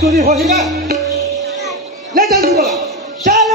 चोरी होगा ले जल्दी बोला चल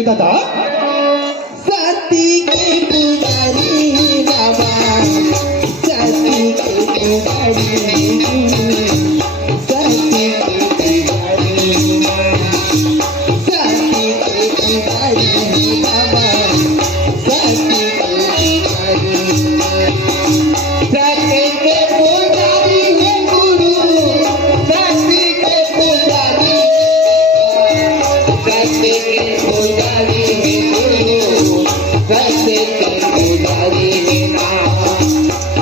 दादा सती के पुजारी बाबा सती के पुजारी सती के पुजारी सती के पुजारी बाबा सती के पुजारी है गुरु सती के पुजारी सती के पुजारी वैसे के पुजारी है नाम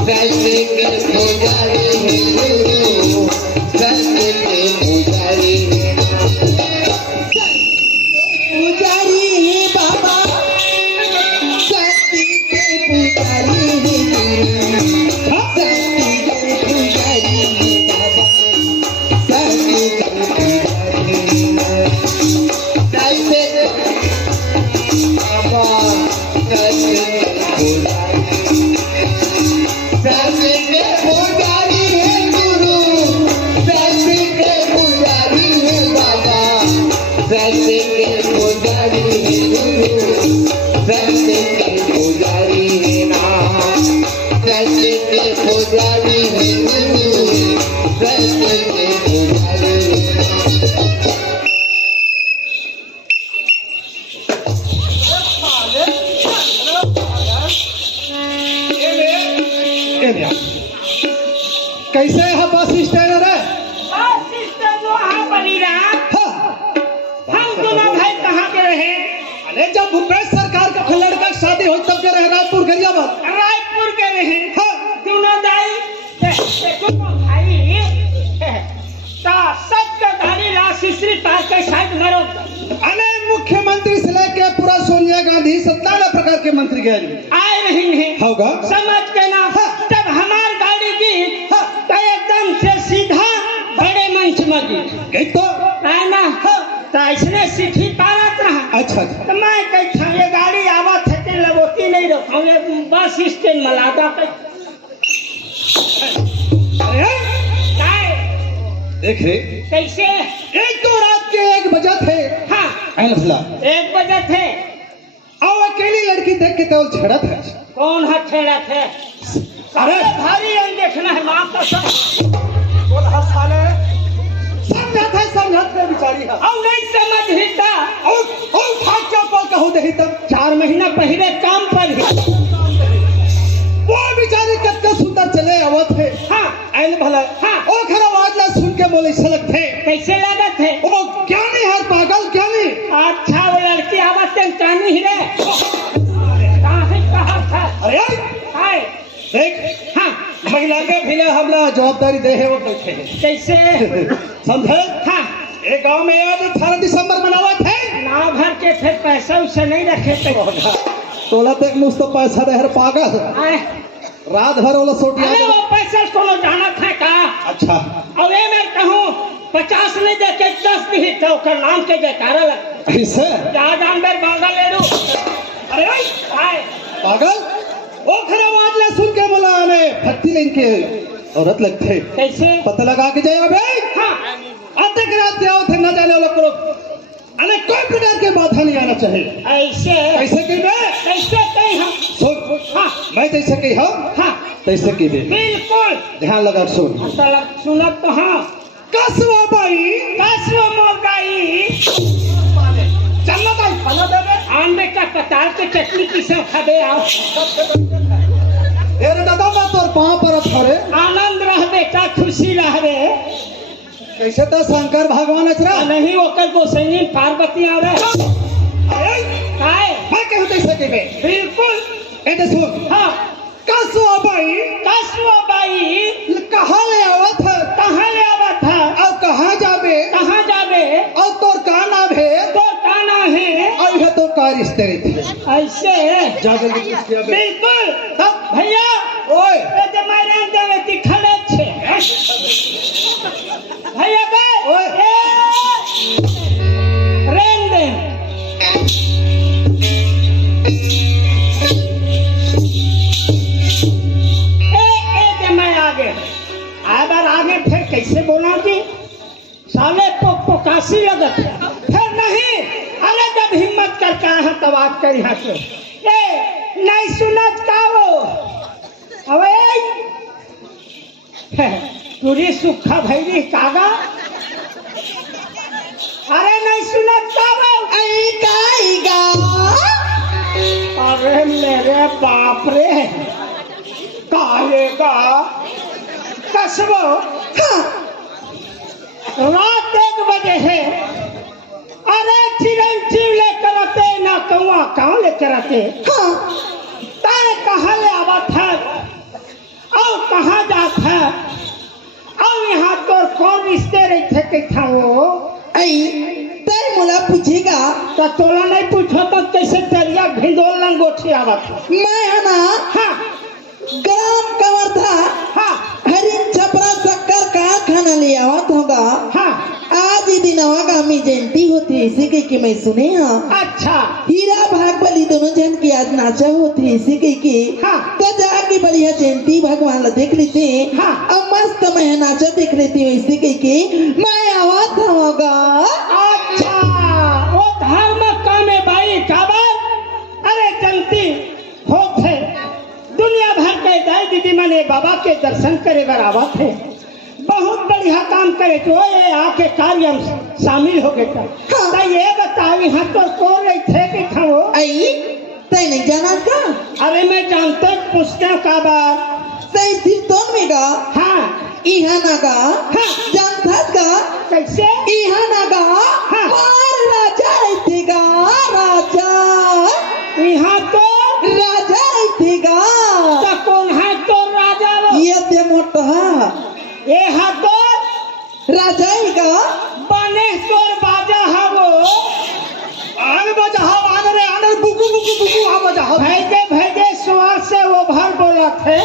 वैसे के पुजारी है गुरु वैसे के पुजारी है पुजारी है बाबा शक्ति के पुजारी है गुरु शक्ति के पुजारी है बाबा शक्ति के पुजारी है वैसे वैसे के पुजारी है गुरु वैसे के पुजारी है बाबा वैसे के पुजारी है गुरु वैसे के पुजारी है नाम वैसे के पुजारी है गुरु वैसे के पुजारी कैसे है बस स्टैंड रे बस स्टैंड वहाँ बनी रहा। हम दोनों भाई कहाँ के रहे? अरे जब भूपेश सरकार का लड़का शादी हो तब के रहे रायपुर गरियाबाद रायपुर के रहे। हाँ। दोनों दोनों भाई सबका गाड़ी राशि पार के साइड मारो। अरे मुख्यमंत्री से लेके पूरा सोनिया गांधी 97 प्रकार के मंत्री गए आए रही है होगा समझ के ना। जब हमार गाड़ी की तो एकदम से सीधा बड़े मंच में गई तो है ना तो इसने सीधी पारा था। अच्छा तो मैं कही था ये गाड़ी आवत है कि लगोती नहीं रखा ये बस स्टैंड में लादा पे देख रे कैसे एक तो रात के 1 बजे थे। हाँ 1 बजे थे और अकेली लड़की देख के तो झड़त है। कौन है छेड़ा थे? अरे भारी अंग देखना है माँ का सब समझत है बेचारी है और नहीं समझ ही था और भाग क्या पाल कहूँ दही तब 4 महीना पहले काम पर ही वो बेचारी कितना सुंदर चले आवत है। हाँ ऐल भला हाँ ओ खरा आवाज ला सुन के बोले सलग थे कैसे लगा थे? वो ज्ञानी है पागल ज्ञानी। अच्छा वो लड़की आवत है चांदी ही रे कहाँ था? अरे हाय देख हाँ महिला के भी हमला जवाबदारी दे है वो बैठे कैसे समझे। हाँ एक गांव में आज 18 दिसंबर मनावा थे ना भर के फिर पैसा उसे नहीं रखे थे। तोला तक मुझ तो पैसा दे हर पागल रात भर वाला सोटिया अरे वो पैसा को जाना था का। अच्छा और ये मैं कहूँ 50 नहीं दे के 10 दी तो कर नाम के जयकारा लग ऐसे जा जानवर बांगा ले लो। अरे हाय पागल वो खरा आवाज ला सुन के बोला ने फत्ती लेन के औरत लगते कैसे पता लगा के जाएगा भाई। हाँ आते के रात क्या होते न जाने वाला करो अरे कोई प्रकार के बाधा नहीं आना चाहिए। ऐसे कैसे कहीं कैसे कहीं हम मैं जैसे कही हम हाँ तैसे की दे बिल्कुल ध्यान लगा सुन साला सुनत तो हाँ कसवा बाई कसवा मोगाई चलना बाई खाना दे दे आंबे का कतार के चटनी किसे खाबे आओ ए रे दादा मैं तोर पाँव पर थरे आनंद रह बेटा खुशी रह रे कैसे तो शंकर भगवान अचरा नहीं ओकर गोसैनी पार्वती आवे काहे मैं कहूँ तैसे की बे बिल्कुल ए दे सुन हाँ कसवा बाई कसवा बाई कहाँ ले आवत है कहाँ ले आवा था और कहाँ जाबे कहाँ जाबे और तोर का नाम है तो काना है और यह तो का रिश्ते थे ऐसे जा जल्दी कुछ किया बे बिल्कुल भैया ओए ए जमाने देवे ती खड़े छे भैया बे ओए। रेन दे मैं आगे अगर आगे फिर कैसे बोला जी साले पोकासी लगत है फिर नहीं अरे जब हिम्मत करके आए तब बात कर यहाँ से ए नहीं सुनत का वो अबे पूरी सुखा भैरी कागा अरे नहीं सुनत का वो अरे मेरे बाप रे कालेगा कसबो रात 1 बजे है अरे चिरंजीव लेकर आते ना कौआ कहाँ लेकर आते तय कहाँ ले आवा था और कहाँ जात है और यहाँ तो कौन रिश्ते रहे थे था वो मोला पूछेगा तो तोला नहीं पूछो तो कैसे तेरिया भिंडोल लंगोटी आवा था मैं है ना हाँ ग्राम कंवर था हाँ हरिन छपरा शक्कर कारखाना ले आवत होगा हाँ आज ही दिन होगा हमें जयंती होती है इसी के कि मैं सुने हाँ अच्छा हीरा भागबली दोनों जन की आज नाचा होती है इसी के कि हाँ। तो जाके बढ़िया जयंती भगवान ला देख लेते हाँ। अब मस्त मैं नाचा देख लेती हूँ इसी के कि मैं आवत होगा अच्छा वो धर्म कामे बाई काबर अरे जनती होते दुनिया भर के दाई दीदी मने बाबा के दर्शन करे बराबर थे बहुत बढ़िया काम करे तो ये आके कार्य में शामिल हो गए हाँ। तो ये बताओ यहाँ तो कौन रही थे कि था वो आई तय नहीं जाना का अरे मैं जानते पूछते हूँ काबर सही सिर तो में गा हाँ इहा नागा हाँ। जानता का कैसे इहा नागा हाँ। मार राजा रहतेगा राजा यहाँ तो राजा रहतेगा कौन है तो राजा वो ये दे मोटा ये हाँ तो राजा ही का बने तोर बाजा है वो आने बजा हाँ आने रे आने बुकु बुकु बुकु हाँ बजा हाँ भैजे भैजे स्वर से वो भर बोला थे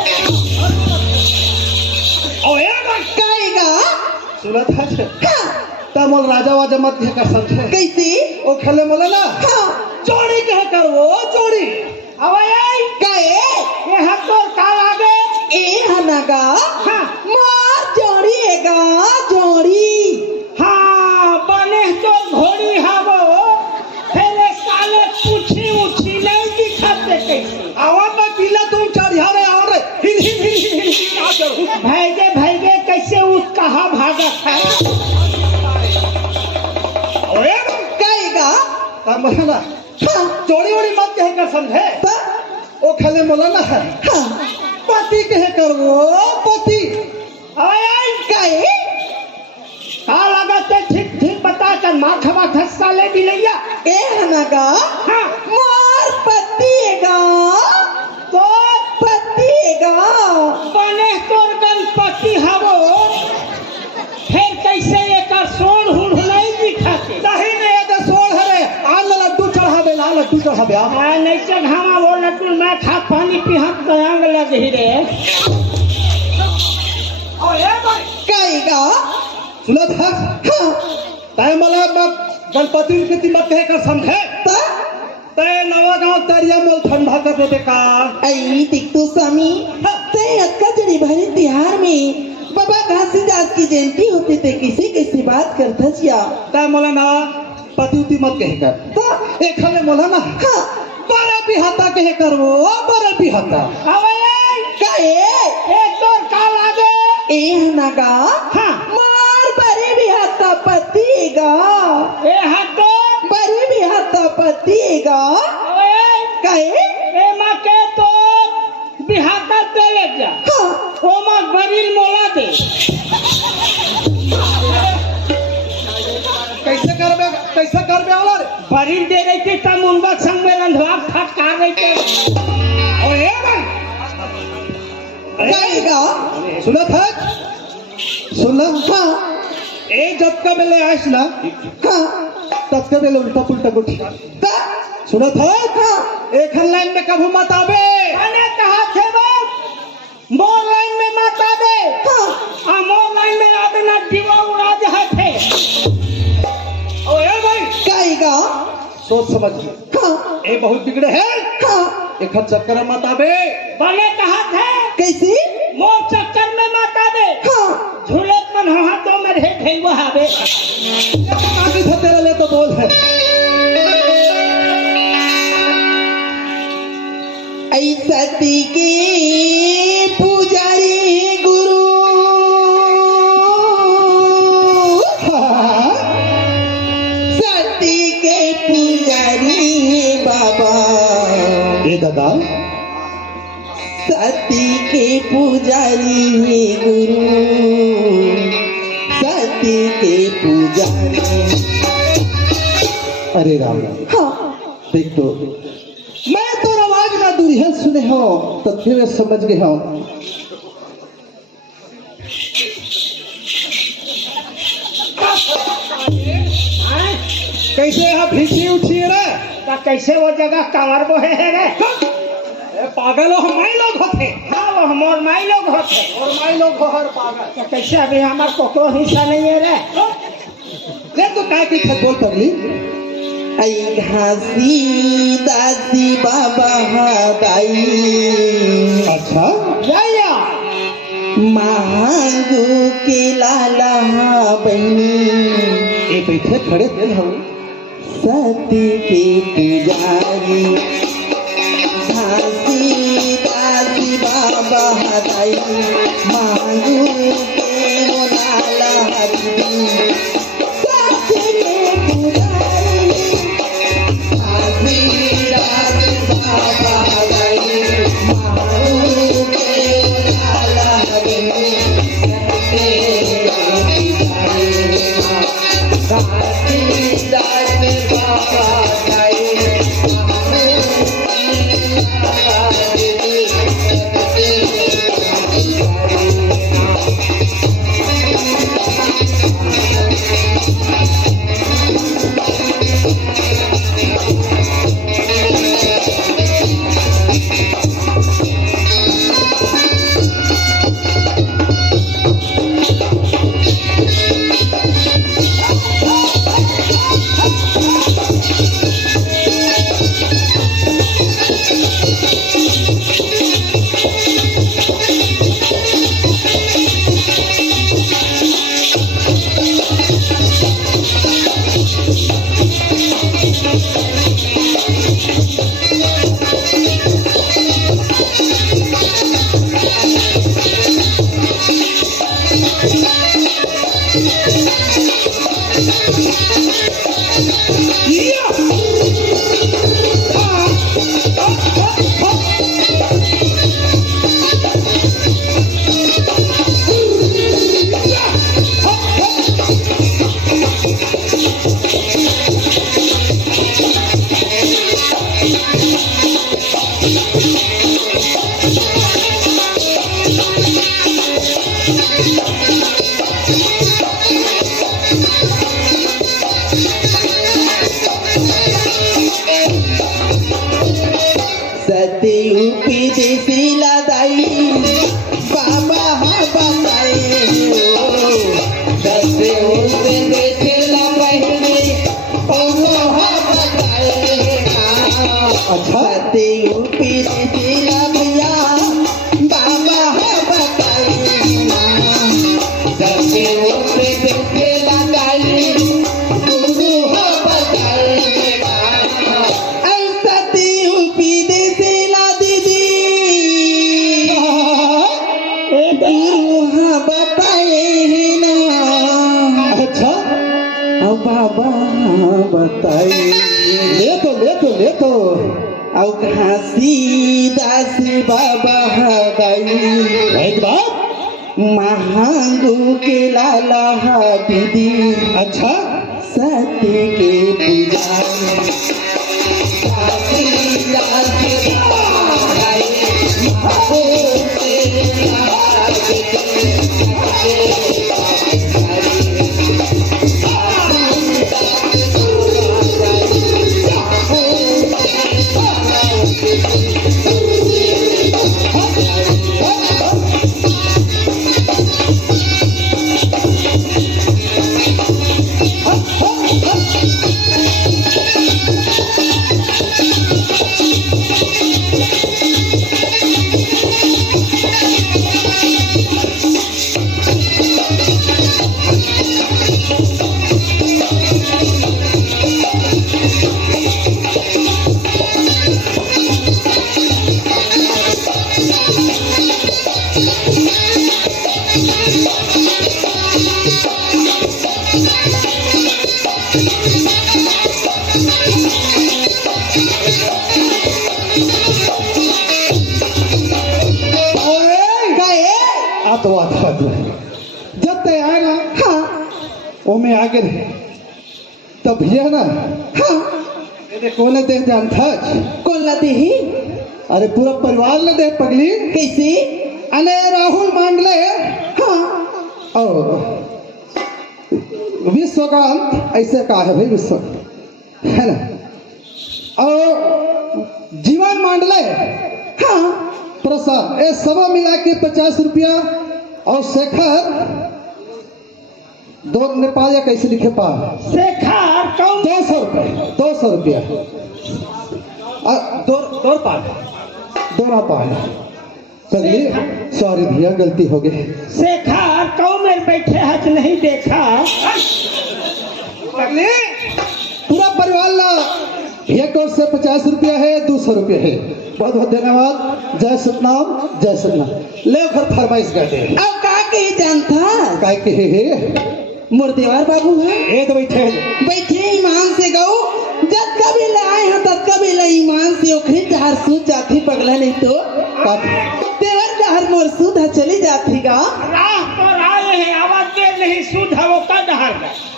ओ ए बाई काएगा सुनत है हाँ तमोल राजा वाजा मत कह कर समझे कैसे ओ खेले मोला ना हाँ जोड़ी कह कर वो जोड़ी अब ये काए हतो का लागे ए हनागा हाँ मार जोड़ीएगा जोड़ी हाँ बने तो घोड़ी है वो फिर साले पूछी उछी नहीं दिखाते कैसे आवाज में पीला तुम चढ़िया रे आओ रे हिल हिल हिल हिल हिल हिल आ जाओ भैजे भैजे कैसे उस कहा भागत है ओ ए काएगा तब मोला ना हाँ जोड़ी वोड़ी मत कह कर समझे ता ओ खेले मोला ना है हाँ पति कह कर वो पति अरे काए का लगाते ठीक ठीक बता कर माखवा खस्सा ले भी लिया ए हनागा हाँ मार पतिएगा तो पतिएगा बने तोर गणपति हवो फिर कैसे एक सोन हुड़ नहीं दिखाते नहीं ने ये सोड़ हरे आल लड्डू चढ़ावे ला लड्डू चढ़ावे आ हाँ नहीं चढ़ावा वो लड्डू मैं खा पानी पिहत दयांग लग ही रे ओ ए भाई काएगा सुनत है हाँ तय मला गणपति की मत कह कर समझे ता तय नवा गांव तरिया मोल ठंडा कर देते का आई टिकटू स्वामी ते अक्का जड़ी भरी तिहार में बाबा घासीदास की जयंती होती थे किसी किसी बात करता जिया तय मला ना पति उती मत कह कर ता एक हमें मोला ना हाँ बड़े बिहाता कहे करवो बड़े बिहाता अबे काहे एक तोर का लागे ए हनागा हाँ मार बरे भी हाथा पतिएगा ए हटो बरे भी हाथा पतिएगा अबे काहे ए माँ के तो बिहा कर दे ले जा हाँ ओ माँ बरील मोला दे कैसे करबे वाला रे बरील दे रही थी तब मुंबक संग में रंधवा फटकार रही थी ओए भाई काहेगा सुनत है सुनला हाँ ए जब का मेले आइस ना हाँ तब का मेले उल्टा पुल्टा गुठी ता सुनत है हाँ एक लाइन में कभू मत आवे मैंने कहा थे वो मोर लाइन में मत आवे हाँ आ मोर लाइन में आवे ना दीवा उड़ा जाए थे ओए भाई काहेगा सोच समझ हाँ ए बहुत बिगड़े है हाँ एक चक्कर में मत आवे मैंने कहा थे कैसे मोर चक्कर में मत आवे हाँ झूले मन हो तो मेरे भेगो आवे आगे से तेरे लिए तो बोल है ऐसा के पुजारी गुरु हाँ, सती के पुजारी बाबा ए दादा सती के पुजारी गुरु सती के पुजारी अरे राम हाँ देख तो मैं तो आवाज ना दूरी है सुने हो तो फिर समझ गए हो हैं? कैसे यहाँ भीसी उठी है रे तो कैसे वो जगह कवर बो है रे ए, पागल हो हमारे लोग होते हाँ वो मोर माई लोग होते और हमारे लोग हो हर पागल तो कैसे अभी हमार कोको हिस्सा नहीं है रे ले तो काय की छत बोल पगली आई घासी दासी बाबा दाई अच्छा जाइया मांगू के लाला बहनी ए बैठे खड़े दिल हम सती के पुजारी घासी दासी बाबा दाई मांगू के लाला बहनी सती के पुजारी घासी दासी बाबा दाई मांगू के लाला बहनी सती उपी दिसिला दाई बाबा हा बताए हो सती उपी दिसिला बहनी ओ हा बताए अच्छा सती उपी दिसिला भैया बाबा हा बताए सती उपी दिसिला दाई गुरु हा बताए सती कहाँ बताई ले तो औ घासी दासी बाबा हगाई एक बात महागु के लाला हा दीदी अच्छा सत्य के पुजारी घासी दासी बाबा हगाई महागु के लाला जब तय आएगा हाँ वो मैं आगे रहे तब भैया ना हाँ ये कौन दे जानता कौन ला देही अरे पूरा परिवार ने दे पगली कैसे अने राहुल मांडले हाँ और विश्वकांत ऐसे कहा है भाई विश्व है ना और जीवन मांडले हाँ प्रसाद ये सब मिला के 50 रुपया और शेखर दो नेपाल या कैसे लिखे पा शेखर कौन 200 रुपया दो पाल चलिए सॉरी भैया गलती हो गई शेखर कौन में बैठे हाथ नहीं देखा पूरा परिवार ला भैया को से 50 रुपया है 200 रुपया है बहुत बहुत धन्यवाद जय सतनाम जय सतनाम ले फिर फरमाइश करते हैं अब का के जानता काय के है मुर्देवार बाबू है ए तो बैठे बैठे ईमान से गऊ जब कभी ले आए हैं तब कभी ले ईमान से ओखरी जहर सूझ जाती पगला नहीं तो देवर जहर मोर सूधा चली जाती गा राह पर आए हैं आवाज दे नहीं सुध वो का डहर गए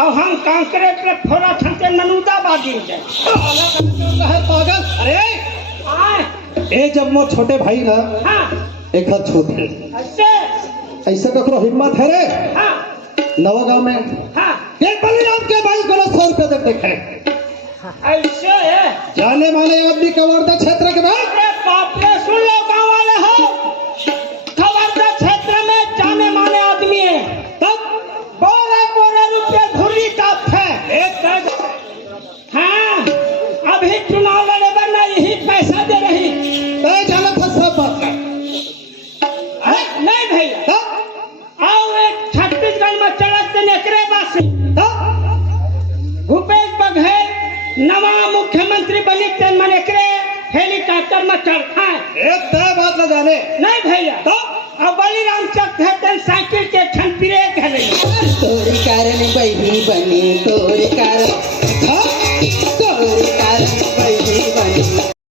और हम कांकरे पे फोड़ा ठनते मनुदा बाजी जाए पागल अरे आए ए जब मोर छोटे भाई ना हाँ एक हाथ छोटे ऐसे ऐसा ककरो हिम्मत है रे हाँ नवागांव में हाँ एक बलिराम के भाई को 100 रुपया तक देखे ऐसे है जाने माने आदमी कवर्धा क्षेत्र के बाद अरे बाप रे सुन लो गाँव वाले हो कवर्धा क्षेत्र में जाने माने आदमी है तब बोरे रुपये धुरी का है हाँ अभी चुनाव लड़े बनना यही पैसा दे रही तय जाना था सब बात नहीं भैया और एक छत्तीसगढ़ में चलत नेकरे बासी भूपेश बघेल नवा मुख्यमंत्री बनी तेन मनेकरे हेलीकॉप्टर में चढ़ा एक तय बात न जाने नहीं भैया तो अब बलिराम चक है तेन साइकिल के ठन ब्रेक है नहीं तोरे कारण बही बनी तोरे कारण तोरे कारण बही बनी